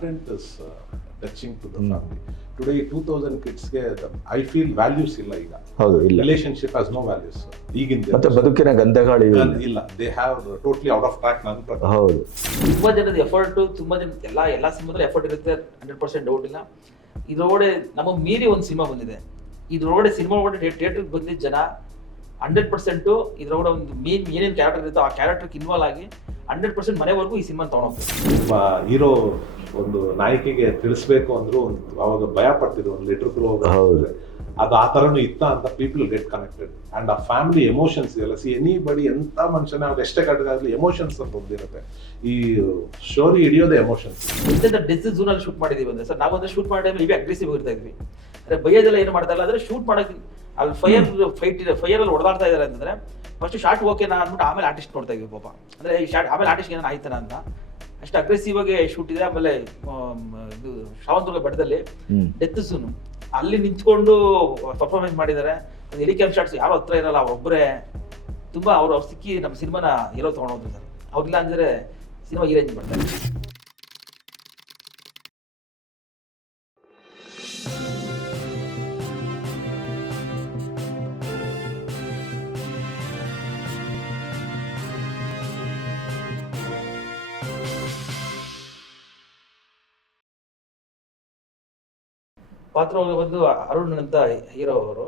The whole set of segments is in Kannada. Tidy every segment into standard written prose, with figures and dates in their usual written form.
Content is touching to the family. Today 2000 ಕಿಡ್ಸ್ಗೆ ಐ ಫೀಲ್ ವ್ಯಾಲ್ಯೂಸ್ ಇಲ್ಲ ಈಗ. ಹೌದು, ಇಲ್ಲ. ರಿಲೇಶನ್ಶಿಪ್ ಹ್ಯಾಸ್ ನೋ ವ್ಯಾಲ್ಯೂಸ್ ಈಗಿನ. ಮತ್ತೆ ಬದುಕಿನ ಗಂಧಗಾಳಿ ಇಲ್ಲ, they have totally out of track. ನನ್ನ ಪ್ರಕಾರ ಹೌದು, ತುಂಬಾ ಜನದ ಎಫರ್ಟ್, ತುಂಬಾ ಜನ ಎಲ್ಲ ಸಿನಿಮಾದಲ್ಲಿ ಎಫರ್ಟ್ ಇರುತ್ತೆ, 100% ಡೌಟ್ ಇಲ್ಲ. ಇದ್ರೊಳಗಡೆ ನಮಗೆ ಮೀರಿ ಒಂದು ಸಿನಿಮಾ ಬಂದಿದೆ. ಇದ್ರೊಳಗಡೆ ಸಿನಿಮಾ ಒಳಗಡೆ ಥಿಯೇಟರ್ಗೆ ಬಂದಿದ್ದ ಜನ 100% ಇದ್ರೊಳಗಡೆ ಒಂದು ಮೇನ್ ಏನೇನು ಕ್ಯಾರೆಕ್ಟರ್ ಇರುತ್ತೋ ಆ ಕ್ಯಾರೆಕ್ಟರ್ಗೆ ಇನ್ವಾಲ್ವ್ ಆಗಿ 100% ಮನೆವರೆಗೂ ಈ ಸಿನಿಮಾ ತಗೊಂಡೋಗ್ತಾರೆ. ನಿಮ್ಮ ಹೀರೋ ಒಂದು ನಾಯಕಿಗೆ ತಿಳಿಸ್ಬೇಕು ಅಂದ್ರು ಅವಾಗ ಭಯ ಪಡ್ತಿದ್ರು, ಒಂದು ಲೆಟರ್ ಥ್ರೂ ಹೌದು. ಅದು ಆ ಥರನೂ ಇತ್ತ ಅಂತ ಪೀಪಲ್ ಗೆಟ್ ಕನೆಕ್ಟೆಡ್. ಅಂಡ್ ಆ ಫ್ಯಾಮಿಲಿ ಎಮೋಷನ್ಸ್ ಇದೆಲ್ಲ, ಸಿ ಎನಿಬಡಿ ಎಂಥ ಮನುಷ್ಯನ ಅವ್ರು ಎಷ್ಟೇ ಕಟ್ಟದಾಗಲಿ ಎಮೋಷನ್ಸ್ ಅಂತ ಬಂದಿರುತ್ತೆ. ಈ ಸ್ಟೋರಿ ಹಿಡಿಯೋದೇ ಎಮೋಷನ್ಸ್. ಡೆಸಿಸ್ ಝೋನಲ್ಲಿ ಶೂಟ್ ಮಾಡಿದೀವಿ ಅಂದ್ರೆ ಸರ್, ನಾವಂದ್ರೆ ಶೂಟ್ ಮಾಡೋ ಟೈಮ್ ಅಗ್ರೆಸಿವ್ ಇರ್ತಾ ಇದ್ವಿ. ಅಂದ್ರೆ ಭಯದೆಲ್ಲ ಏನು ಮಾಡ್ತಾ ಇಲ್ಲ, ಅಂದ್ರೆ ಶೂಟ್ ಮಾಡಕ್ಕೆ ಅಲ್ಲಿ ಫೈರಲ್ಲಿ ಹೊಡೆದಾಡ್ತಾ ಇದಾರೆ ಅಂತಂದ್ರೆ ಫಸ್ಟ್ ಶಾರ್ಟ್ ಓಕೆನಾ ಅಂದ್ಬಿಟ್ಟು ಆಮೇಲೆ ಆರ್ಟಿಸ್ಟ್ ನೋಡ್ತಾ ಇದ್ವಿ ಪಾಪ. ಅಂದ್ರೆ ಈ ಶಾರ್ಟ್ ಆಮೇಲೆ ಆರ್ಟಿಸ್ಟ್ ಏನಾರು ಆಯ್ತಾನ ಅಂತ ಅಷ್ಟು ಅಗ್ರೆಸಿವ್ ಆಗಿ ಶೂಟ್ ಇದೆ. ಆಮೇಲೆ ಇದು ಶ್ರಾವಂತುರ್ಗ ಬೆಟ್ಟದಲ್ಲಿ ಡೆತ್ ಝೋನು ಅಲ್ಲಿ ನಿಂತ್ಕೊಂಡು ಪರ್ಫಾರ್ಮೆನ್ಸ್ ಮಾಡಿದ್ದಾರೆ. ಹೆಲಿಕಾಪ್ಟರ್ ಶಾಟ್ಸ್ ಯಾರು ಹತ್ರ ಇರಲ್ಲ, ಒಬ್ಬರೇ ತುಂಬಾ ಅವ್ರು ಸಿಕ್ಕಿ ನಮ್ಮ ಸಿನಿಮಾನ ಹೀರೋ ತೊಗೊಂಡೋದ್ರು ಸರ್. ಅವ್ರಿಲ್ಲ ಅಂದ್ರೆ ಸಿನಿಮಾ ಈ ರೇಂಜ್ ಬರ್ತಾರೆ. ಪಾತ್ರ ಬಂದು ಅರುಣ್ ಅಂತ ಹೀರೋ ಅವರು,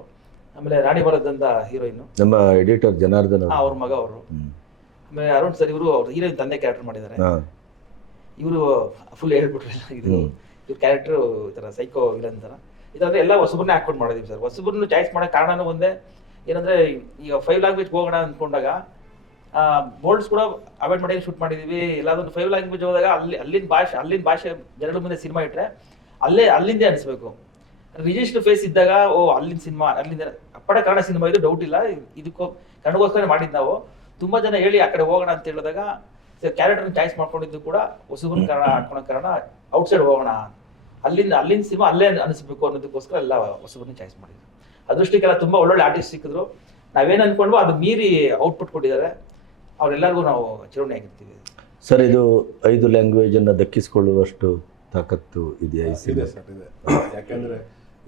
ಆಮೇಲೆ ರಾಣಿ ಭರತ್ ಅಂತ ಹೀರೋಯಿನ್, ನಮ್ಮ ಎಡಿಟರ್ ಜನಾರ್ದನ್ ಅವ್ರ ಮಗ ಅವರು. ಆಮೇಲೆ ಅರುಣ್ ಸರ್ ಇವರು ಅವ್ರ ಹೀರೋಯಿನ್ ತಂದೆ ಕ್ಯಾರೆಕ್ಟರ್ ಮಾಡಿದ್ದಾರೆ. ಇವರು ಫುಲ್ ಹೇಳ್ಬಿಟ್ರೆ ಇದು ಇವ್ರ ಕ್ಯಾರೆಕ್ಟರ್ ಈ ಥರ ಸೈಕೋ ವಿಲನ್ ಥರ ಇದಾದ್ರೆ ಎಲ್ಲ ಹೊಸಬರನ್ನೇ ಹಾಕೊಂಡು ಮಾಡಿದೀವಿ ಸರ್. ಹೊಸಬರನ್ನು ಚಾಯ್ಸ್ ಮಾಡೋಕ್ಕೆ ಕಾರಣನೂ ಒಂದೇ, ಏನಂದ್ರೆ ಈಗ 5 ಲ್ಯಾಂಗ್ವೇಜ್ ಹೋಗೋಣ ಅಂದ್ಕೊಂಡಾಗ ಬೋರ್ಡ್ಸ್ ಕೂಡ ಅವಾಯ್ಡ್ ಮಾಡಿ ಶೂಟ್ ಮಾಡಿದೀವಿ. ಎಲ್ಲಾದೊಂದು 5 ಲ್ಯಾಂಗ್ವೇಜ್ ಹೋದಾಗ ಅಲ್ಲಿನ ಭಾಷೆ ಜನಗಳ ಮುಂದೆ ಸಿನಿಮಾ ಇಟ್ಟರೆ ಅಲ್ಲಿಂದೇ ಅನಿಸ್ಬೇಕು. ರಿಜಿಸ್ಟರ್ ಫೇಸ್ ಇದ್ದಾಗ ಅಲ್ಲಿನ ಸಿನಿಮಾ ಅಲ್ಲಿಂದ ಅಪ್ಪಡ ಕನ್ನಡ ಸಿನಿಮಾ ಇದು ಡೌಟ್ ಇಲ್ಲ, ಇದಕ್ಕೂ ಕನ್ನಡಗೋಸ್ಕರ ಮಾಡಿದ್ದು ನಾವು. ತುಂಬ ಜನ ಹೇಳಿ ಆ ಕಡೆ ಹೋಗೋಣ ಅಂತ ಹೇಳಿದಾಗ ಕ್ಯಾರೆಕ್ಟರ್ನ ಚಾಯ್ಸ್ ಮಾಡ್ಕೊಂಡಿದ್ದು ಕೂಡ ಹೊಸಬರನ್ನ ಕಾರಣ ಹಾಕೊಳೋ ಕಾರಣ ಔಟ್ಸೈಡ್ ಹೋಗೋಣ, ಅಲ್ಲಿನ ಸಿನಿಮಾ ಅಲ್ಲೇ ಅನಿಸ್ಬೇಕು ಅನ್ನೋದಕ್ಕೋಸ್ಕರ ಎಲ್ಲ ಹೊಸಬರನ್ನ ಚಾಯ್ಸ್ ಮಾಡಿದ್ವಿ. ಅದೃಷ್ಟಕ್ಕೆಲ್ಲ ತುಂಬ ಒಳ್ಳೊಳ್ಳೆ ಆರ್ಟಿಸ್ಟ್ ಸಿಕ್ಕಿದ್ರು. ನಾವೇನು ಅಂದ್ಕೊಂಡ್ವು ಅದು ಮೀರಿ ಔಟ್ಪುಟ್ ಕೊಟ್ಟಿದ್ದಾರೆ. ಅವರೆಲ್ಲರಿಗೂ ನಾವು ಚಿರಋಣಿ ಆಗಿರ್ತೀವಿ ಸರ್. ಇದು 5 ಲ್ಯಾಂಗ್ವೇಜನ್ನು ದಕ್ಕಿಸಿಕೊಳ್ಳುವಷ್ಟು ತಾಕತ್ತು ಇದೆಯಾ ಈ ಸಿನಿಮಾ? ಇದೆ ಸರ್, ಇದೆ. ಯಾಕಂದ್ರೆ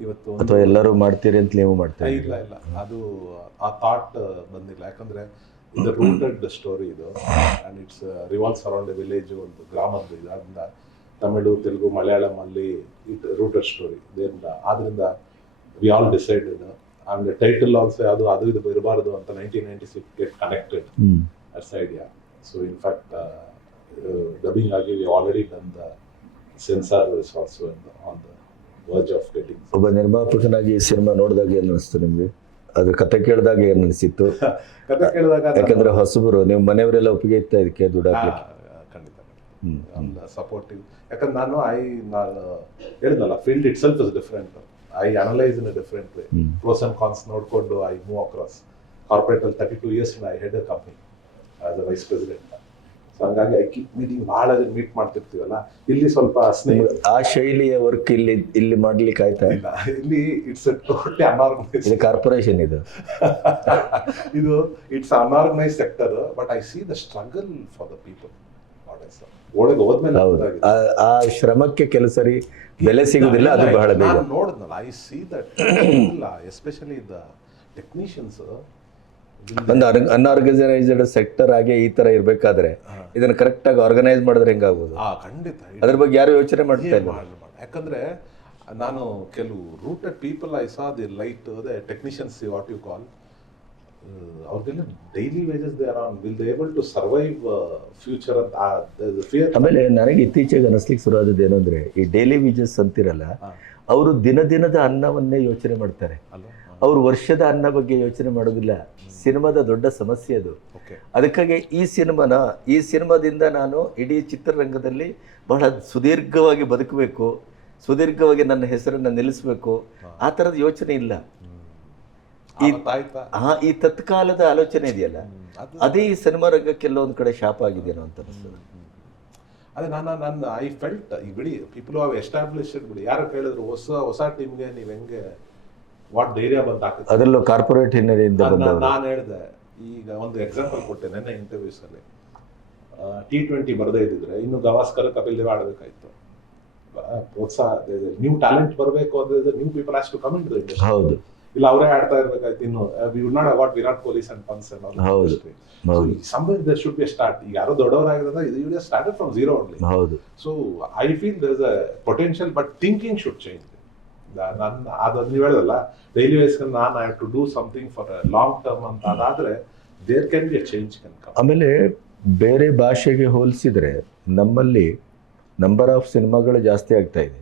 ಇವತ್ತು ಅಥವಾ ಎಲ್ಲರೂ ಮಾಡ್ತೀರಿ ಅಂತ ನೀವು ಮಾಡ್ತೀರಿ? ಇಲ್ಲ, ಅದು ಆ ಥಾಟ್ ಬಂದಿಲ್ಲ. ಯಾಕಂದ್ರೆ ಇದು ರೂಟೆಡ್ ಸ್ಟೋರಿ ಇದು, and it's revolves around a village, ಒಂದು ಗ್ರಾಮದ ಇದು. ಅದರಿಂದ ತಮಿಳು, ತೆಲುಗು, ಮಲಯಾಳಂ ಅಲ್ಲಿ ಇಟ್ ರೂಟೆಡ್ ಸ್ಟೋರಿ. ಆದ್ರಿಂದ we all decided, and title also ಅದು ಇದು ಇರಬಾರ್ದು ಅಂತ 1996 get connected it's idea. So in fact dubbing ಆಗಿ we already done the censor is also on the verge of getting. ಒಬ್ಬ ನಿರ್ಮಾಪಕನಾಗಿ ಈ ಸಿನಿಮಾ ನೋಡಿದಾಗ ಏನು ಅನಿಸ್ತು ನಿಮಗೆ? ಅದು ಕತೆ ಕೇಳಿದಾಗ ಏನು ಅನಿಸಿತ್ತು? ಕತೆ ಕೇಳಿದಾಗ ಯಾಕಂದ್ರೆ ಹೊಸಬರು, ನೀವು ಮನೆಯವರೆಲ್ಲ ಒಪ್ಪಿಗೆ ಇತ್ತ ಇದಕ್ಕೆ ದುಡ್ಡು ಹಾಕ್ಲಿಕ್ಕೆ? ಖಂಡಿತ ಸಪೋರ್ಟಿವ್. ಯಾಕಂದ್ರೆ ನಾನು ಹೇಳಿದ್ನಲ್ಲ, field itself is different. I analyse in a different way. Pros and cons ನೋಡಿಕೊಂಡು ಐ ಮೂವ್ ಅಕ್ರಾಸ್. ಕಾರ್ಪೊರೇಟ್ ಅಲ್ಲಿ 32 years I head a company as a vice president. So ಹಂಗಾಗಿ ಐ ಕೀಪ್ ಮೀಟಿಂಗ್, ಭಾಳ ಜನ ಮೀಟ್ ಮಾಡ್ತಿರ್ತೀವಲ್ಲ, ಇಲ್ಲಿ ಸ್ವಲ್ಪ ಸ್ನೇಹ ಆ ಶೈಲಿಯ ವರ್ಕ್ ಇಲ್ಲಿ ಮಾಡ್ಲಿಕ್ಕೆ ಆಯ್ತಾ? ಇಲ್ಲ, ಇಲ್ಲಿ ಇಟ್ಸ್ ಟೋಟಲಿ ಅನ್ಆರ್ಗನೈಸ್ಡ್. ಇದು ಕಾರ್ಪೊರೇಷನ್ ಇದು it's unorganised sector. But I C the struggle for the people. ಒಳಗೆ ಹೋದ್ಮೇಲೆ ಆ ಶ್ರಮಕ್ಕೆ ಕೆಲವು ಸರಿ ಬೆಲೆ ಸಿಗುದಿಲ್ಲ, ಅದು ಬಹಳ ಬೇಗ ನೋಡಿದ್ನಲ್ಲ. I see that especially the technicians ಒಂದು ಅನ್ಆರ್ಗನೈಸ್ಡ್ ಸೆಕ್ಟರ್ ಆಗಿ ಈ ತರ ಇರ್ಬೇಕಾದ್ರೆ ಇದನ್ನ ಕರೆಕ್ಟ್ ಆಗಿ ಆರ್ಗನೈಸ್ ಮಾಡಿದ್ರೆ ಹೆಂಗಾಗ್ಬೋದು? ಖಂಡಿತ ಅದ್ರ ಬಗ್ಗೆ ಯಾರು ಯೋಚನೆ ಮಾಡ್ತಾ ಇಲ್ಲ. ಯಾಕಂದ್ರೆ ನಾನು ಕೆಲವು rooted people I saw the light the technicians, what you call, ಅವ್ರಿಗೆಲ್ಲ daily wages they are on, will they able to survive future ಅಂತ ಫಿಯರ್. ಆಮೇಲೆ ನನಗೆ ಇತ್ತೀಚೆಗೆ ಅನಿಸ್ಲಿಕ್ಕೆ ಶುರು ಆದದ್ದು ಏನು ಅಂದ್ರೆ, ಈ ಡೈಲಿ ವೇಜಸ್ ಅಂತಿರಲ್ಲ, ಅವರು ದಿನದ ಅನ್ನವನ್ನೇ ಯೋಚನೆ ಮಾಡ್ತಾರೆ. ಅವರು ವರ್ಷದ ಅನ್ನ ಬಗ್ಗೆ ಯೋಚನೆ ಮಾಡೋದಿಲ್ಲ. ಸಿನಿಮಾದ ದೊಡ್ಡ ಸಮಸ್ಯೆ ಅದು. ಅದಕ್ಕಾಗಿ ಈ ಸಿನಿಮಾದಿಂದ ನಾನು ಇಡೀ ಚಿತ್ರರಂಗದಲ್ಲಿ ಬಹಳ ಸುದೀರ್ಘವಾಗಿ ಬದುಕಬೇಕು, ಸುದೀರ್ಘವಾಗಿ ನನ್ನ ಹೆಸರನ್ನು ನಿಲ್ಲಿಸಬೇಕು, ಆ ಥರದ ಯೋಚನೆ ಇಲ್ಲ. ಈ ತತ್ಕಾಲದ ಆಲೋಚನೆ ಇದೆಯಲ್ಲ, ಅದೇ ಈ ಸಿನಿಮಾ ರಂಗಕ್ಕೆ ಎಲ್ಲೊಂದು ಕಡೆ ಶಾಪ ಆಗಿದೆಯೋ ಅಂತ ಅನಿಸ್ತದೆ. ಅದೇ ನಾನು ಐ ಫೆಲ್ಟ್, ಈ ಬಿಡಿ ಪೀಪಲ್ ಹ್ಯಾವ್ ಎಸ್ಟಾಬ್ಲಿಷ್ಡ್ ಬಿಡಿ, ಯಾರು ಕೇಳಿದ್ರು ಹೊಸ ಟೀಮ್ಗೆ ನೀವು ಹೆಂಗೆ ವಾಟ್ ಧೈರ್ಯ ಬಂತ ಆಗ್ತದೆ. ಅದರಲ್ಲೂ ಕಾರ್ಪೊರೇಟ್ ಹಿನ್ನೆಲೆಯಿಂದ ನಾನು ಹೇಳಿದೆ. ಈಗ ಒಂದು ಎಕ್ಸಾಂಪಲ್ ಕೊಟ್ಟೆ ನೆನ್ನೆ ಇಂಟರ್ವ್ಯೂಸ್ ಅಲ್ಲಿ. T20 ಬರದೇ ಇದ್ದಿದ್ರೆ ಇನ್ನು ಗವಾಸ್ಕರ್, ಕಪಿಲ್ ದೇವ್ ಆಡಬೇಕಾಯ್ತು. ಪ್ರೋತ್ಸಾಹ, ನ್ಯೂ ಟ್ಯಾಲೆಂಟ್ ಬರಬೇಕು ಅಂದ್ರೆ new people has to come in to the industry. ಹೌದು ಇಲ್ಲ ಅವರೇ ಆಡ್ತಾ ಇರ್ಬೇಕಾಯ್ತು ಇನ್ನು we would not award Virat Kohli and puns and ಹೌದು. ಹೌದು somewhere there should be a start. ಈಗ ಯಾರೋ ದೊಡ್ಡವರಾಗಿರೋದ you just started from zero only. ಹೌದು So I feel there is a potential, but thinking should change. ನಾನು ಅದು ನೀವು ಹೇಳೋದಲ್ಲ ಡೈಲಿ ಬೇಸ್ ನಾನು I have to do something for long term ಅಂತ ಅದಾದ್ರೆ there can be a change can come. ಆಮೇಲೆ ಬೇರೆ ಭಾಷೆಗೆ ಹೋಲಿಸಿದರೆ ನಮ್ಮಲ್ಲಿ ನಂಬರ್ ಆಫ್ ಸಿನಿಮಾಗಳು ಜಾಸ್ತಿ ಆಗ್ತಾ ಇದೆ,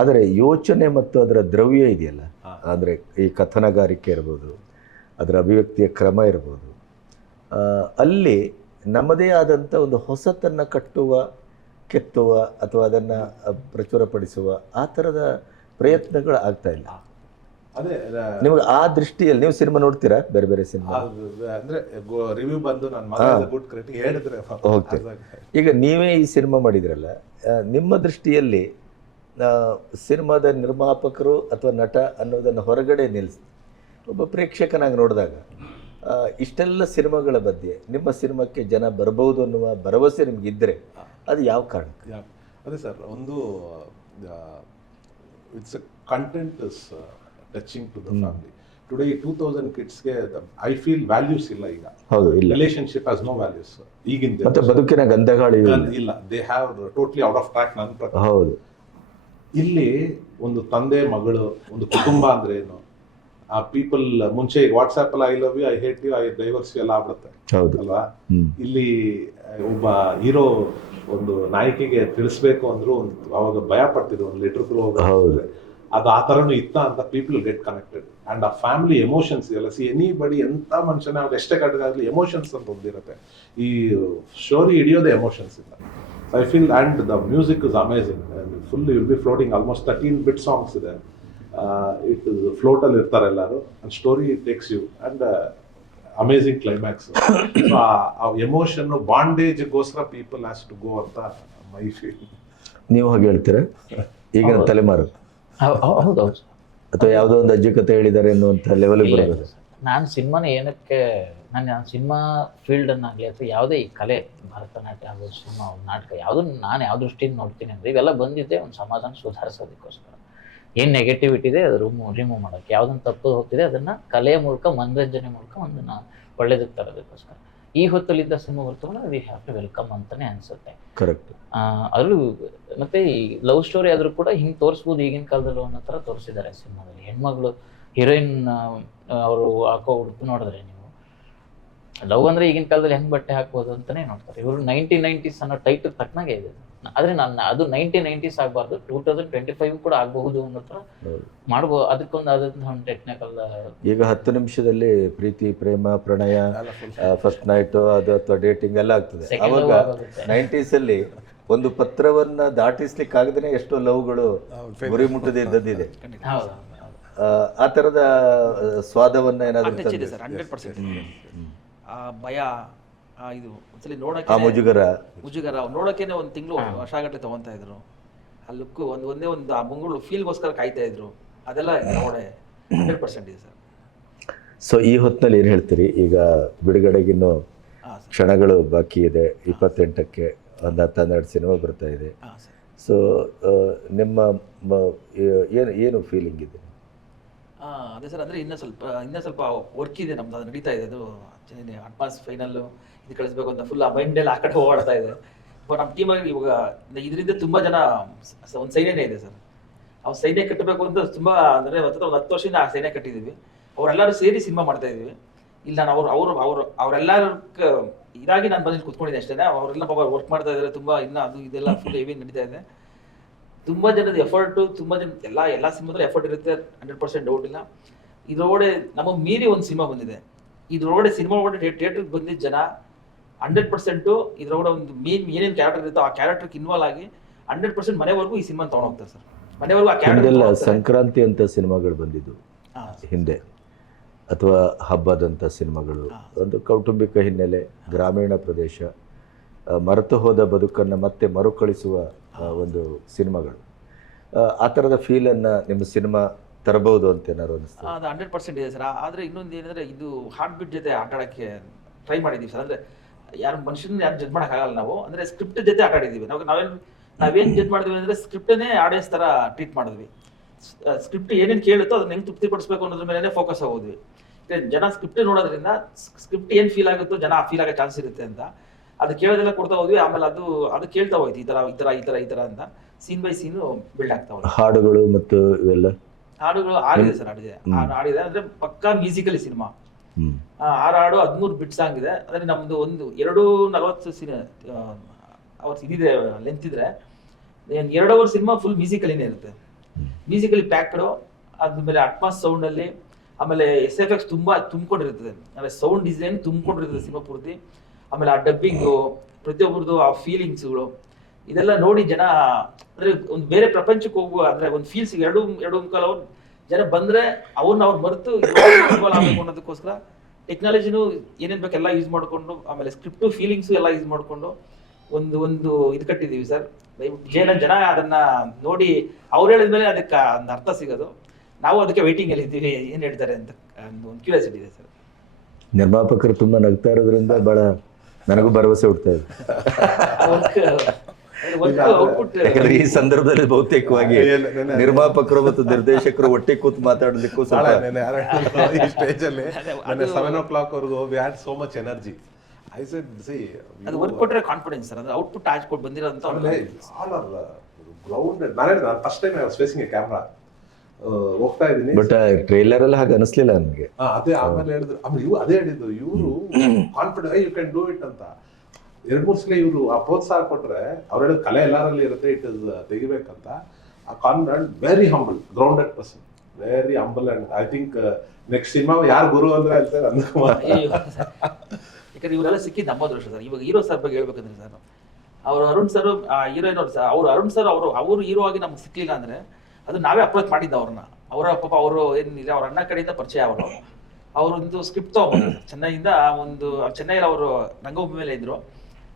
ಆದರೆ ಯೋಚನೆ ಮತ್ತು ಅದರ ದ್ರವ್ಯ ಇದೆಯಲ್ಲ, ಅಂದರೆ ಈ ಕಥನಗಾರಿಕೆ ಇರ್ಬೋದು, ಅದರ ಅಭಿವ್ಯಕ್ತಿಯ ಕ್ರಮ ಇರ್ಬೋದು, ಅಲ್ಲಿ ನಮ್ಮದೇ ಆದಂಥ ಒಂದು ಹೊಸತನ್ನು ಕಟ್ಟುವ, ಕೆತ್ತುವ ಅಥವಾ ಅದನ್ನು ಪ್ರಚುರಪಡಿಸುವ ಆ ಥರದ ಪ್ರಯತ್ನಗಳು ಆಗ್ತಾ ಇಲ್ಲ. ಅದೇ ನಿಮಗೆ ಆ ದೃಷ್ಟಿಯಲ್ಲಿ ನೀವು ಸಿನಿಮಾ ನೋಡ್ತೀರಾ? ಬೇರೆ ಬೇರೆ ಸಿನಿಮಾ ಅಂದ್ರೆ ರಿವ್ಯೂ ಬಂದು ನನ್ನ ಮಗ ಗುಡ್ ಕ್ರಿಟಿಕ್ ಹೇಳಿದ್ರೆ ಹೋಗ್ತೀವಿ. ಈಗ ನೀವೇ ಈ ಸಿನಿಮಾ ಮಾಡಿದ್ರಲ್ಲ, ನಿಮ್ಮ ದೃಷ್ಟಿಯಲ್ಲಿ ಸಿನಿಮಾದ ನಿರ್ಮಾಪಕರು ಅಥವಾ ನಟ ಅನ್ನೋದನ್ನು ಹೊರಗಡೆ ನಿಲ್ಲಿಸಿ ಒಬ್ಬ ಪ್ರೇಕ್ಷಕನಾಗಿ ನೋಡಿದಾಗ ಇಷ್ಟೆಲ್ಲ ಸಿನಿಮಾಗಳ ಮಧ್ಯೆ ನಿಮ್ಮ ಸಿನಿಮಾಕ್ಕೆ ಜನ ಬರಬಹುದು ಅನ್ನುವ ಭರವಸೆ ನಿಮಗಿದ್ದರೆ ಅದು ಯಾವ ಕಾರಣಕ್ಕೆ? ಅದೇ ಸರ್, ಒಂದು it's content is touching to the family. Today 2000 ಕಿಡ್ಸ್ಗೆ ಐ ಫೀಲ್ ವ್ಯಾಲ್ಯೂಸ್ ಇಲ್ಲ ಈಗ. ಹೌದು, ಇಲ್ಲ. ರಿಲೇಶನ್ಶಿಪ್ ಹ್ಯಾಸ್ ನೋ ವ್ಯಾಲ್ಯೂಸ್ ಈಗಿನ. ಮತ್ತೆ ಬದುಕಿನ ಗಂಧಗಾಳಿ ಇಲ್ಲ, they have totally out of track ನನ್ನ ಪ್ರಕಾರ. ಹೌದು. ಇಲ್ಲಿ ಒಂದು ತಂದೆ ಮಗಳು, ಒಂದು ಕುಟುಂಬ ಅಂದ್ರೆ ಏನು, ಆ ಪೀಪಲ್ ಮುಂಚೆ ವಾಟ್ಸ್ಆಪ್ ಅಲ್ಲಿ I love you, I hate you, I divorce you ಎಲ್ಲ ಆಗ್ಬಿಡುತ್ತೆ ಅಲ್ವಾ. ಇಲ್ಲಿ ಒಬ್ಬ ಹೀರೋ ಒಂದು ನಾಯಕಿಗೆ ತಿಳಿಸ್ಬೇಕು ಅಂದ್ರು ಅವಾಗ ಭಯ ಪಡ್ತಿದ್ರು, ಒಂದು ಲೆಟರ್ ಥ್ರೂ ಹೋಗೋದು. ಅದು ಆ ಥರನೂ ಇತ್ತ ಅಂತ ಪೀಪಲ್ ಗೆಟ್ ಕನೆಕ್ಟೆಡ್. ಅಂಡ್ ಆ ಫ್ಯಾಮಿಲಿ ಎಮೋಷನ್ಸ್ ಇದೆಲ್ಲ, ಸಿ ಎನಿಬಡಿ ಎಂಥ ಮನುಷ್ಯನೇ ಅವ್ರು ಎಷ್ಟೇ ಕಟ್ಟದಾಗಲಿ ಎಮೋಷನ್ಸ್ ಅಂತ ಒಂದಿರುತ್ತೆ. ಈ ಸ್ಟೋರಿ ಹಿಡಿಯೋದೇ ಎಮೋಷನ್ಸ್ ಇಲ್ಲ. I feel and the music is amazing. Full will be floating, almost 13 bit songs ಇದೆ. ಇಟ್ ಇಸ್ ಫ್ಲೋಟಲ್ಲಿ ಇರ್ತಾರೆ ಎಲ್ಲರೂ. And story takes you and amazing climax. So ಆ ಎಮೋಷನ್ನು ಬಾಂಡೇಜ್ಗೋಸ್ಕರ ಪೀಪಲ್ ಹ್ಯಾಸ್ ಟು ಗೋ ಅಂತ ಮೈ ಫೀಲ್. ನೀವು ಹಾಗೆ ಹೇಳ್ತೀರಾ? ಈಗಿನ ತಲೆಮಾರು ಹೌದೌದು, ಅಥವಾ ಯಾವುದೋ ಒಂದು ಅಜ್ಜಿ ಕತೆ ಹೇಳಿದ್ದಾರೆ ಅನ್ನುವಂಥ ಲೆವೆಲ್ ಬರೋದು. ನಾನು ಸಿನಿಮಾನ ಏನಕ್ಕೆ, ನಾನು ಸಿನಿಮಾ ಫೀಲ್ಡನ್ನಾಗಲಿ ಅಥವಾ ಯಾವುದೇ ಈ ಕಲೆ, ಭರತನಾಟ್ಯ ಆಗ್ಬೋದು, ಸಿನಿಮಾ, ನಾಟಕ, ಯಾವುದನ್ನು ನಾನು ಯಾವ ದೃಷ್ಟಿಯಿಂದ ನೋಡ್ತೀನಿ ಅಂದರೆ ಇವೆಲ್ಲ ಬಂದಿದ್ದೆ ಒಂದು ಸಮಾಜನ ಸುಧಾರಿಸೋದಕ್ಕೋಸ್ಕರ. ಏನು ನೆಗೆಟಿವಿಟಿ ಇದೆ ಅದು ರಿಮೂವ್ ಮಾಡೋಕ್ಕೆ, ಯಾವುದನ್ನು ತಪ್ಪು ಹೋಗ್ತಿದೆ ಅದನ್ನು ಕಲೆಯ ಮೂಲಕ, ಮನರಂಜನೆ ಮೂಲಕ ಒಂದನ್ನು ಒಳ್ಳೇದಕ್ಕೆ ತರೋದಕ್ಕೋಸ್ಕರ ಈ ಹೊತ್ತಲ್ಲಿದ್ದ ಸಿನಿಮಾ ಬರ್ತವಲ್ಲ, ವಿ ಹ್ಯಾವ್ ಟು ವೆಲ್ಕಮ್ ಅಂತಲೇ ಅನಿಸುತ್ತೆ. ಕರೆಕ್ಟ್. ಅದರಲ್ಲೂ ಮತ್ತು ಈ ಲವ್ ಸ್ಟೋರಿ ಆದರೂ ಕೂಡ ಹಿಂಗೆ ತೋರಿಸ್ಬೋದು ಈಗಿನ ಕಾಲದಲ್ಲೂ ಅನ್ನೋ ಥರ ತೋರಿಸಿದ್ದಾರೆ ಸಿನಿಮಾದಲ್ಲಿ. ಹೆಣ್ಮಗಳು ಹೀರೋಯಿನ್ ಅವರು ಹಾಕೋ ಉಡುಪು ನೋಡಿದ್ರೆ ನೀವು ಲವ್ ಅಂದರೆ ಈಗಿನ ಕಾಲದಲ್ಲಿ ಹೆಂಗೆ ಬಟ್ಟೆ ಹಾಕ್ಬೋದು ಅಂತಲೇ ನೋಡ್ತಾರೆ. ಇವರು 1990s ಅನ್ನೋ ಟೈಟಲ್ ತಕ್ಕನಾಗೆ ಇದೆ. ಆದರೆ ನಾನು ಅದು 1990s ಆಗಬಾರ್ದು, 2025 ಕೂಡ ಆಗಬಹುದು ಅನ್ನೋ ಥರ ಮಾಡ್ಬೋದು. ಅದಕ್ಕೊಂದು ಆದಂತಹ ಒಂದು ಟೆಕ್ನಿಕಲ್. ಈಗ 10 ನಿಮಿಷದಲ್ಲಿ ಪ್ರೀತಿ, ಪ್ರೇಮ, ಪ್ರಣಯ, ಫಸ್ಟ್ ನೈಟ್ ಅದು ಅಥವಾ ಡೇಟಿಂಗ್ ಎಲ್ಲ ಆಗ್ತದೆ. ಅವಾಗ 90s ಅಲ್ಲಿ ಒಂದು ಪತ್ರವನ್ನ ದಾಟಿಸ್ಲಿಕ್ಕೆ ಆಗದೇ ಎಷ್ಟೋ ಲವ್ಗಳು ಗುರಿ ಮುಟ್ಟದೆ ಇದ್ದದ್ದಿದೆ. ಆ ಥರದ ಸ್ವಾದವನ್ನ ಏನಾದರೂ ಸರ್ 100% ಭಯ, ಇದು ಒಂದ್ಸಲಿ ನೋಡಕ್ಕೆ ಮುಜುಗರ ನೋಡೋಕ್ಕೇನೆ ಒಂದು ತಿಂಗಳು ವರ್ಷಗಟ್ಟಲೆ ತಗೊತಾ ಇದ್ರು. ಆ ಲುಕ್ ಒಂದೇ ಒಂದು ಆ ಮುಂಗಳು ಫೀಲ್ಗೋಸ್ಕರ ಕಾಯ್ತಾ ಇದ್ರು. ಅದೆಲ್ಲ ನೋಡೆ 100% ಇದೆ ಸರ್. ಸೊ ಈ ಹೊತ್ತಿನಲ್ಲಿ ಏನು ಹೇಳ್ತೀರಿ? ಈಗ ಬಿಡುಗಡೆಗಿನ್ನೂ ಕ್ಷಣಗಳು ಬಾಕಿ ಇದೆ. 28ಕ್ಕೆ ಒಂದು 10-12 ಸಿನಿಮಾ ಬರ್ತಾ ಇದೆ. ಸೊ ನಿಮ್ಮ ಏನು ಫೀಲಿಂಗ್ ಇದೆ? ಅದೇ ಸರ್, ಅಂದರೆ ಇನ್ನೂ ಸ್ವಲ್ಪ ವರ್ಕ್ ಇದೆ ನಮ್ದು, ಅದು ನಡೀತಾ ಇದೆ. ಅದು ಅಡ್ವಾನ್ಸ್ ಫೈನಲ್ಲು ಇದು ಕಳಿಸ್ಬೇಕು ಅಂತ ಫುಲ್ ಆ ಮೈಂಡೆಲ್ಲ ಆ ಕಡೆ ಹೋಗಾಡ್ತಾ ಇದೆ. ನಮ್ಮ ಟೀಮಾಗಿ ಇವಾಗ ಇದರಿಂದ ತುಂಬ ಜನ ಒಂದು ಸೈನ್ಯನೇ ಇದೆ ಸರ್. ಅವ್ರು ಸೈನ್ಯ ಕಟ್ಟಬೇಕು ಅಂತ ತುಂಬ, ಅಂದರೆ ಒಂದು 10 ವರ್ಷದಿಂದ ಆ ಸೈನ್ಯ ಕಟ್ಟಿದ್ದೀವಿ. ಅವರೆಲ್ಲರೂ ಸೇರಿ ಸಿನಿಮಾ ಮಾಡ್ತಾ ಇದ್ದೀವಿ. ಇಲ್ಲ ನಾನು ಅವರೆಲ್ಲರ ಇದಾಗಿ ನಾನು ಬಂದು ಕೂತ್ಕೊಂಡಿದ್ದೆ ಅಷ್ಟೇ. ಅವರೆಲ್ಲ ಪಾಪ ವರ್ಕ್ ಮಾಡ್ತಾ ಇದ್ದಾರೆ ತುಂಬ, ಇನ್ನೂ ಅದು ಇದೆಲ್ಲ ಫುಲ್ ಹೆವಿ ನಡೀತಾ ಇದೆ. ತುಂಬ ಜನದ ಎಫರ್ಟು, ತುಂಬ ಜನ ಎಲ್ಲ ಸಿನಿಮಾದಲ್ಲಿ ಎಫರ್ಟ್ ಇರುತ್ತೆ, 100% ಡೌಟ್ ಇಲ್ಲ. ಇದರೊಳಗಡೆ ನಮಗೆ ಮೀರಿ ಒಂದು ಸಿನಿಮಾ ಬಂದಿದೆ. ಇದರೊಳಗಡೆ ಸಿನಿಮಾ ಒಳಗಡೆ ಥಿಯೇಟ್ರಿಗೆ ಬಂದಿದ್ದ ಜನ 100% ಇದರೊಳಗಡೆ ಒಂದು ಏನೇನು ಕ್ಯಾರೆಕ್ಟರ್ ಇರುತ್ತೋ ಆ ಕ್ಯಾರೆಕ್ಟರ್ಗೆ ಇನ್ವಾಲ್ವ್ ಆಗಿ 100% ಮನೆವರೆಗೂ ಈ ಸಿನಿಮಾ ತಗೊಂಡು ಹೋಗ್ತಾರೆ ಸರ್. ಮನೆವರೆಗೂ ಆ ಕ್ಯಾರೆಕ್ಟರ್. ಸಂಕ್ರಾಂತಿ ಅಂತ ಸಿನಿಮಾಗಳು ಬಂದಿದ್ದು ಹಿಂದೆ, ಅಥವಾ ಹಬ್ಬದಂಥ ಸಿನಿಮಾಗಳು, ಒಂದು ಕೌಟುಂಬಿಕ ಹಿನ್ನೆಲೆ, ಗ್ರಾಮೀಣ ಪ್ರದೇಶ, ಮರೆತು ಹೋದ ಬದುಕನ್ನು ಮತ್ತೆ ಮರುಕಳಿಸುವ ಒಂದು ಸಿನಿಮಾಗಳು. ಆ ಥರದ ಫೀಲನ್ನು ನಿಮ್ಮ ಸಿನಿಮಾ ತರಬಹುದು ಅಂತ ಏನಾದ್ರು ಅನಿಸ್ತದೆ? ಅದು 100% ಇದೆ ಸರ್. ಆದರೆ ಇನ್ನೊಂದು ಏನಂದರೆ, ಇದು ಹಾರ್ಟ್ ಬೀಟ್ ಜೊತೆ ಆಟ ಆಡೋಕ್ಕೆ ಟ್ರೈ ಮಾಡಿದ್ದೀವಿ ಸರ್. ಅಂದರೆ ಯಾರು ಮನುಷ್ಯನ ಯಾರು ಜಡ್ಜ್ ಮಾಡೋಕ್ಕಾಗಲ್ಲ ನಾವು. ಅಂದರೆ ಸ್ಕ್ರಿಪ್ಟ್ ಜೊತೆ ಆಟ ಆಡಿದ್ದೀವಿ. ನಾವೇನು ನಾವೇನ್ ಜಡ್ಜ್ ಮಾಡಿದ್ವಿ ಅಂದ್ರೆ ಸ್ಕ್ರಿಪ್ಟನ್ನೇ ಆಡಿಯನ್ಸ್ ತರ ಟ್ರೀಟ್ ಮಾಡಿದ್ವಿ. ಸ್ಕ್ರಿಪ್ಟ್ ಏನೇನು ಕೇಳುತ್ತೋ ಅದನ್ನ ಹೆಂಗ್ ತೃಪ್ತಿಪಡಿಸ್ಬೇಕು ಅನ್ನೋದ್ರ ಮೇಲೆ ಫೋಕಸ್ ಆಗೋದ್ವಿ. ಜನ ಸ್ಕ್ರಿಪ್ಟ್ ನೋಡೋದ್ರಿಂದ ಸ್ಕ್ರಿಪ್ಟ್ ಏನ್ ಫೀಲ್ ಆಗುತ್ತೋ ಜನ ಫೀಲ್ ಆಗೋ ಚಾನ್ಸ್ ಇರುತ್ತೆ ಅಂತ ಅದು ಕೇಳೋದೆಲ್ಲ ಕೊಡ್ತಾ ಹೋದ್ವಿ. ಆಮೇಲೆ ಅದು ಕೇಳ್ತಾ ಹೋಯ್ತು ಈ ತರ ಅಂತ ಸೀನ್ ಬೈ ಸೀನ್ ಬಿಲ್ಡ್ ಆಗ್ತಾ ಹೋಯ್ತು. ಹಾಡುಗಳು ಮತ್ತು ಇವೆಲ್ಲ ಹಾಡುಗಳು ಆಡಿದೆ ಸರ್, ಆಡಿದೆ ಅಂದ್ರೆ ಪಕ್ಕಾ ಮ್ಯೂಸಿಕಲಿ ಸಿನಿಮಾ. 6 ಹಾಡು 13 ಬಿಟ್ ಸಾಂಗ್ ಇದೆ. ಅಂದ್ರೆ ನಮ್ದು ಒಂದು 2:40 ಅವರ್ಸ್ ಇದಿದೆ ಲೆಂತ್ ಇದ್ರೆ 2 ಅವರ್ ಸಿನಿಮಾ ಫುಲ್ ಮ್ಯೂಸಿಕಲಿನೇ ಇರುತ್ತೆ. ಮ್ಯೂಸಿಕಲಿ ಪ್ಯಾಕ್ಡ್, ಅದ್ಮೇಲೆ ಅಟ್ಮಾಸ್ ಸೌಂಡ್ ಅಲ್ಲಿ, ಆಮೇಲೆ SFX ತುಂಬಾ ತುಂಬಿಕೊಂಡಿರ್ತದೆ, ಆಮೇಲೆ ಸೌಂಡ್ ಡಿಸೈನ್ ತುಂಬಿಕೊಂಡಿರ್ತದೆ ಸಿನಿಮಾ ಪೂರ್ತಿ. ಆಮೇಲೆ ಆ ಡಬ್ಬಿಂಗು, ಪ್ರತಿಯೊಬ್ಬರದು ಆ ಫೀಲಿಂಗ್ಸ್ಗಳು ಇದೆಲ್ಲ ನೋಡಿ ಜನ ಅಂದ್ರೆ ಒಂದು ಬೇರೆ ಪ್ರಪಂಚಕ್ಕೆ ಹೋಗುವ ಅಂದ್ರೆ ಒಂದು ಫೀಲ್ಸ್ 2.25 ಅವರ್ ಜನ ಬಂದ್ರೆ ಅವ್ರನ್ನ ಮರೆತು ಆಗಬೇಕು ಅನ್ನೋದಕ್ಕೋಸ್ಕರ ಟೆಕ್ನಾಲಜಿನೂ ಏನೇನ್ ಬೇಕೆಲ್ಲ ಯೂಸ್ ಮಾಡ್ಕೊಂಡು, ಆಮೇಲೆ ಸ್ಕ್ರಿಪ್ಟು ಫೀಲಿಂಗ್ಸು ಎಲ್ಲ ಯೂಸ್ ಮಾಡ್ಕೊಂಡು ಒಂದು ಇದು ಕಟ್ಟಿದೀವಿ ಸರ್. ಜನ ಅದನ್ನ ನೋಡಿ ಅವ್ರು ಹೇಳಿದ್ಮೇಲೆ ಅದಕ್ಕೆ ಒಂದು ಅರ್ಥ ಸಿಗೋದು. ನಾವು ಅದಕ್ಕೆ ವೈಟಿಂಗ್ ಅಲ್ಲಿ ಇದ್ದೀವಿ, ಏನ್ ಹೇಳ್ತಾರೆ ಅಂತ ಒಂದು ಕ್ಯೂರಿಯಾಸಿಟಿ ಇದೆ ಸರ್. ನಿರ್ಮಾಪಕರು ತುಂಬಾ ನಗ್ತಾ ಇರೋದ್ರಿಂದ ಬಹಳ ನನಗೂ ಭರವಸೆ ಹುಡ್ತಾ ಇದೆ. ಯಾಕಂದ್ರೆ ಈ ಸಂದರ್ಭದಲ್ಲಿ ಬಹುತೇಕವಾಗಿ ನಿರ್ಮಾಪಕರು ಮತ್ತು ನಿರ್ದೇಶಕರು ಒಟ್ಟಿಗೆ ಕೂತು ಮಾತಾಡಲಿಕ್ಕೂ ಈ ಸ್ಟೇಜ್ ಅಲ್ಲಿ 7 o'clock ವರೆಗೂ we had so much energy. I said C ಅದು ವರ್ಕ್ ಕೊಟ್ರೆ ಕಾನ್ಫಿಡೆನ್ಸ್ ಸರ್, ಅದು ಔಟ್ಪುಟ್ ಆಜ್ಕೊಂಡು ಬಂದಿರೋಂತ ಆಲ್ ಆರ್ ಗ್ರೌಂಡೆಡ್. ನಾನು first time I was facing A camera ಹೋಗ್ತಾ ಇದ್ದೀನಿ. ಬಟ್ ಟ್ರೈಲರ್ ಅಲ್ಲಿ ಹಾಗೆ ಅನಿಸ್ಲಿಲ್ಲ ನನಗೆ. ಅದೇ ಆಮೇಲೆ ಹೇಳಿದ್ರು, ಆಮೇಲೆ ಅದೇ ಹೇಳಿದ್ರು ಇವರು confident you can do it ಅಂತ. 2-3 ಸಲ ಇವರು ಆ ಪ್ರೋತ್ಸಾಹ ಕೊಟ್ರೆ ಅವ್ರು ಹೇಳಿದ ಕಲೆ ಎಲ್ಲರಲ್ಲಿ ಇರುತ್ತೆ, ಇಟ್ ಇಸ್ ತೆಗಿಬೇಕಂತ. ಆ confident, very humble, grounded person, very humble. And I think next cinema ಯಾರು ಗುರು ಅಂದ್ರೆ ಹೇಳ್ತಾರೆ ಅಂದ್ಕುಮಾರ್. ಯಾಕಂದ್ರೆ ಇವರೆಲ್ಲ ಸಿಕ್ಕಿದ್ದು ನಮ್ಮ ಅದೃಷ್ಟ ಸರ್. ಇವಾಗ ಹೀರೋ ಸರ್ ಬಗ್ಗೆ ಹೇಳ್ಬೇಕಂದ್ರೆ ಸರ್, ಅವ್ರು ಅರುಣ್ ಸರ್ ಹೀರೋಯಿನ್ ಅವ್ರು ಸರ್, ಅರುಣ್ ಸರ್ ಅವರು ಹೀರೋ ಆಗಿ ನಮ್ಗೆ ಸಿಕ್ಲಿಲ್ಲ ಅಂದ್ರೆ ಅದು ನಾವೇ ಅಪ್ರೋಚ್ ಮಾಡಿದ್ದ ಅವ್ರನ್ನ. ಅವರ ಪಾಪ ಅವರು ಏನಿಲ್ಲ, ಅವ್ರ ಅಣ್ಣ ಕಡೆಯಿಂದ ಪರಿಚಯ. ಅವರೊಂದು ಸ್ಕ್ರಿಪ್ಟ್ ತಗೊಂಡ್ಬಂದ್ರು ಚೆನ್ನೈಯಿಂದ. ಚೆನ್ನೈಯಲ್ಲಿ ಅವರು ರಂಗಭೂಮಿ ಮೇಲೆ ಇದ್ರು.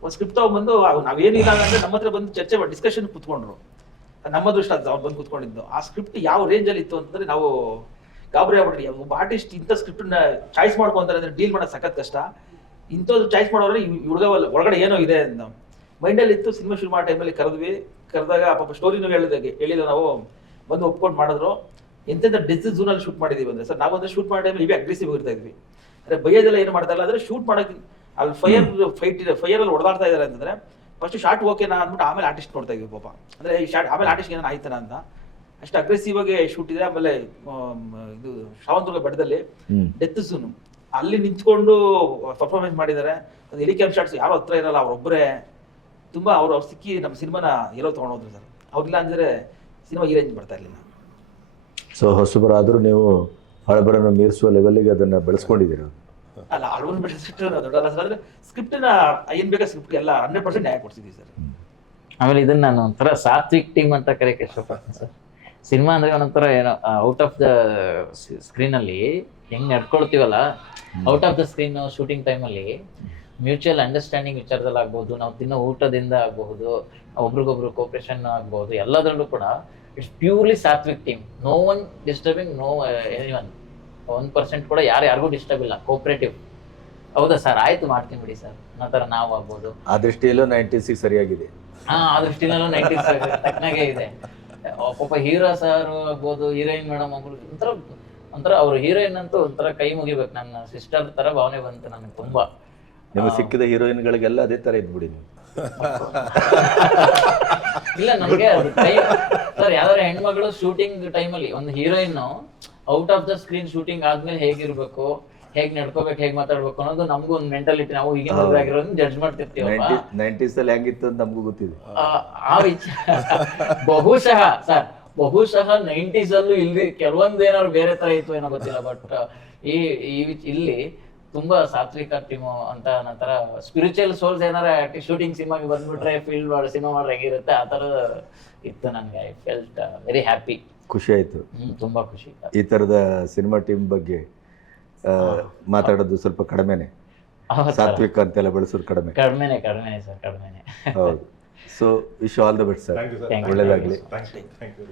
ಒಂದು ಸ್ಕ್ರಿಪ್ಟ್ ತಗೊಂಡ್ಬಂದು ನಾವೇನಿಲ್ಲ ಅಂದ್ರೆ ನಮ್ಮ ಹತ್ರ ಬಂದು ಚರ್ಚೆ ಮಾಡಿ ಡಿಸ್ಕಷನ್ ಕುತ್ಕೊಂಡ್ರು. ನಮ್ಮ ಅದೃಷ್ಟ ಅವ್ರು ಬಂದು ಕುತ್ಕೊಂಡಿದ್ದು. ಆ ಸ್ಕ್ರಿಪ್ಟ್ ಯಾವ ರೇಂಜಲ್ಲಿ ಇತ್ತು ಅಂತಂದ್ರೆ ನಾವು ಗಾಬರಿ ಆಗ್ಬಿಟ್ರಿ. ಒಬ್ಬ ಆರ್ಟಿಸ್ಟ್ ಇಂಥ ಸ್ಕ್ರಿಪ್ಟನ್ನ ಚಾಯ್ಸ್ ಮಾಡ್ಕೊಂತಾರೆ ಅಂದ್ರೆ ಡೀಲ್ ಮಾಡೋದು ಸಖತ್ ಕಷ್ಟ. ಇಂಥದ್ದು ಚಾಯ್ಸ್ ಮಾಡೋದ್ರೆ ಹುಡುಗ ಒಳಗಡೆ ಏನೋ ಇದೆ ಅಂತ ಮೈಂಡಲ್ಲಿ ಇತ್ತು. ಸಿನಿಮಾ ಶುರು ಮಾಡೋ ಟೈಮಲ್ಲಿ ಕರೆದಾಗ ಪಾಪ ಸ್ಟೋರಿನೂ ಹೇಳಿಲ್ಲ, ನಾವು ಬಂದು ಒಪ್ಕೊಂಡು ಮಾಡಿದ್ರು. ಎಂತೆಂಥ ಡೆತ್ ಝೋನಲ್ಲಿ ಶೂಟ್ ಮಾಡಿದೀವಿ ಅಂದ್ರೆ ಸರ್, ನಾವಂದ್ರೆ ಶೂಟ್ ಮಾಡೋ ಟೈಮಲ್ಲಿ ಇವೇ ಅಗ್ರೆಸಿವ್ ಇರ್ತಾ ಇದ್ವಿ. ಅಂದ್ರೆ ಬೈಯೋದೆಲ್ಲ ಏನು ಮಾಡ್ತಾ ಇಲ್ಲ, ಅಂದ್ರೆ ಶೂಟ್ ಮಾಡೋಕೆ ಅಲ್ಲಿ ಫೈರಲ್ಲಿ ಹೊಡೆದಾಡ್ತಾ ಇದಾರೆ ಅಂತಂದ್ರೆ ಫಸ್ಟ್ ಶಾರ್ಟ್ ಓಕೆನಾ ಅಂದ್ಬಿಟ್ಟು ಆಮೇಲೆ ಆರ್ಟಿಸ್ಟ್ ನೋಡ್ತಾ ಇದ್ವಿ ಪಾಪ. ಅಂದ್ರೆ ಈ ಶಾರ್ಟ್ ಆಮೇಲೆ ಆರ್ಟಿಸ್ಟ್ ಏನೋ ಆಯ್ತಾನ ಅಂತ ಅಷ್ಟು ಅಗ್ರೆಸಿವ್ ಆಗಿ ಶೂಟ್ ಇದೆ. ಆಮೇಲೆ ಇದು ಶ್ರಾವಂತುರ್ಗ ಬೆಟ್ಟದಲ್ಲಿ ಡೆತ್ ಝೋನು ಅಲ್ಲಿ ನಿಂತ್ಕೊಂಡು ಪರ್ಫಾರ್ಮೆನ್ಸ್ ಮಾಡಿದ್ದಾರೆ. ಅದು ಹೆಲಿಕ್ಯಾಮ್ ಶಾಟ್ಸ್ ಯಾರು ಹತ್ರ ಇರಲ್ಲ, ಅವ್ರೊಬ್ಬರೇ ತುಂಬಾ ಅವ್ರು ಸಿಕ್ಕಿ ನಮ್ಮ ಸಿನಿಮಾನ ಹೀರೋ ತಗೊಂಡೋದ್ರು ಸರ್. ಅವ್ರಿಲ್ಲ ಅಂದ್ರೆ ಸಿನಿಮಾ ಈ ರೇಂಜ್ ಬರ್ತಾ ಇರಲಿಲ್ಲ. ಸೊ ಹೊಸಬರಾದ್ರೂ ನೀವು ಹಳಬರನ್ನು ಮೀರಿಸುವ ಲೆವೆಲ್ಗೆ ಅದನ್ನ ಬೆಳೆಸ್ಕೊಂಡಿದ್ದೀರ. ಅಲ್ಲ, ಹಳಬರನ್ನು ಬೆಳೆಸಿಟ್ಟು ದೊಡ್ಡಲ್ಲ ಸರ್. ಅಂದ್ರೆ ಸ್ಕ್ರಿಪ್ಟ್ನ ಏನ್ ಬೇಕಾ ಸ್ಕ್ರಿಪ್ಟ್ ಎಲ್ಲ 100% ನ್ಯಾಯ ಕೊಡ್ತಿದ್ದೀವಿ ಸರ್. ಆಮೇಲೆ ಇದನ್ನ ನಾನು ಒಂಥರ ಸಾತ್ವಿಕ್ ಟೀಮ್ ಅಂತ ಕರೆಯಕ್ಕೆ ಇಷ್ಟಪಡ್ತೀನಿ ಸರ್. ಸಿನಿಮಾ ಅಂದ್ರೆ ಒಂಥರ ಏನೋ ಔಟ್ ಆಫ್ ದ ಸ್ಕ್ರೀನ್ ಅಲ್ಲಿ ಹೆಂಗ್ ನಡ್ಕೊಳ್ತೀವಲ್ಲ, out of the screen shooting ಟೈಮಲ್ಲಿ ಮ್ಯೂಚುವಲ್ ಅಂಡರ್ಸ್ಟ್ಯಾಂಡಿಂಗ್ ವಿಚಾರದಲ್ಲಿ ಆಗ್ಬಹುದು, ನಾವು ತಿನ್ನೋ ಊಟದಿಂದ ಆಗಬಹುದು, ಒಬ್ರಿಗೊಬ್ರು ಕೋಪರೇಷನ್ ಆಗ್ಬಹುದು, ಎಲ್ಲದರಲ್ಲೂ ಕೂಡ it's purely Satvik team. No one disturbing, no anyone 1% ಕೂಡ ಯಾರಿಗೂ ಡಿಸ್ಟರ್ಬ್ ಇಲ್ಲ, ಕೋಪರೇಟಿವ್. ಹೌದಾ ಸರ್, ಆಯ್ತು ಮಾಡ್ತೀನಿ ಬಿಡಿ ಸರ್ ಅನ್ನೋ ಥರ ನಾವು ಆಗ್ಬೋದು. ಆ ದೃಷ್ಟಿಯಲ್ಲೂ 90s ಸರಿಯಾಗಿದೆ. ಆ ದೃಷ್ಟಿನಲ್ಲೂ 90s ತಕ್ಕನಾಗೆ ಇದೆ. ಪಾಪ ಹೀರೋ ಸರ್ ಆಗ್ಬೋದು, ಹೀರೋಯಿನ್ ಮೇಡಮ್ ಆಗ್ಬೋದು, ಒಂಥರ ಅವ್ರು ಹೀರೋಯಿನ್ ಅಂತೂ ಒಂಥರ ಕೈ ಮುಗಿಬೇಕು. ನನ್ನ ಸಿಸ್ಟರ್ ತರ ಭಾವನೆ ಬಂತು ನನಗೆ ತುಂಬಾ. ನಿಮಗೆ ಸಿಕ್ಕಿದ ಹೀರೋಯಿನ್ಗಳಿಗೆಲ್ಲ ಅದೇ ತರ ಇದ್ಬಿಡಿ ನೀವು. ಇಲ್ಲ, ನಮ್ಗೆ ಸರ್ ಯಾವ್ದಾರ ಹೆಣ್ಮಗಳು ಶೂಟಿಂಗ್ ಟೈಮಲ್ಲಿ ಒಂದು heroine out of the screen shooting ಆದ್ಮೇಲೆ ಹೇಗಿರ್ಬೇಕು, ಹೇಗ್ ನಡ್ಕೋಬೇಕು, ಹೇಗ್ ಮಾತಾಡ್ಬೇಕು ಅನ್ನೋದು ನಮಗೂ ಒಂದು ಮೆಂಟಾಲಿಟಿ. ನಾವು ಈಗಿನ ಆಗಿರೋದನ್ನ ಜಡ್ಜ್ ಮಾಡ್ತಿರ್ತೀವಲ್ಲ. 90s ಅಲ್ಲಿ ಹೆಂಗಿತ್ತು ಅಂತ ನಮಗೂ ಗೊತ್ತಿದೆ. ಆ ವಿಚಾರ ಬಹುಶಃ 90s ಅಲ್ಲೂ ಇಲ್ಲಿ ಕೆಲವೊಂದೇನಾದ್ರು ಬೇರೆ ತರ ಇತ್ತು ಏನೋ ಗೊತ್ತಿಲ್ಲ. ಬಟ್ ಇಲ್ಲಿ ತುಂಬಾ ಸಾತ್ವಿಕ ಟೀಮು ಅಂತ ನಂತರ ಸ್ಪಿರಿಚುವಲ್ ಸೋಲ್ಸ್ ಏನಾರ ಶೂಟಿಂಗ್ ಸಿನಿಮಾಗೆ ಬಂದ್ಬಿಟ್ರೆ ಫೀಲ್ಡ್ ಮಾಡಿ ಸಿನಿಮಾ ಮಾಡ್ರೆ ಹೇಗಿರುತ್ತೆ ಆ ತರ ಇತ್ತು. ನನಗೆ ಐ ಫೆಲ್ಟ್ ವೆರಿ ಹ್ಯಾಪಿ. ಖುಷಿ ಆಯ್ತು, ತುಂಬಾ ಖುಷಿ. ಈ ತರದ ಸಿನಿಮಾ ಟೀಮ್ ಬಗ್ಗೆ ಮಾತಾಡೋದು ಸ್ವಲ್ಪ ಕಡಿಮೆನೆ, ಸಾತ್ವಿಕ ಅಂತೆಲ್ಲ ಬಳಸೋದು ಕಡಿಮೆನೆ ಸರ್, ಕಡಿಮೆನೆ. ಹೌದು. So wish all the best sir, ಒಳ್ಳೆದಾಗ್ಲಿ. Thank you.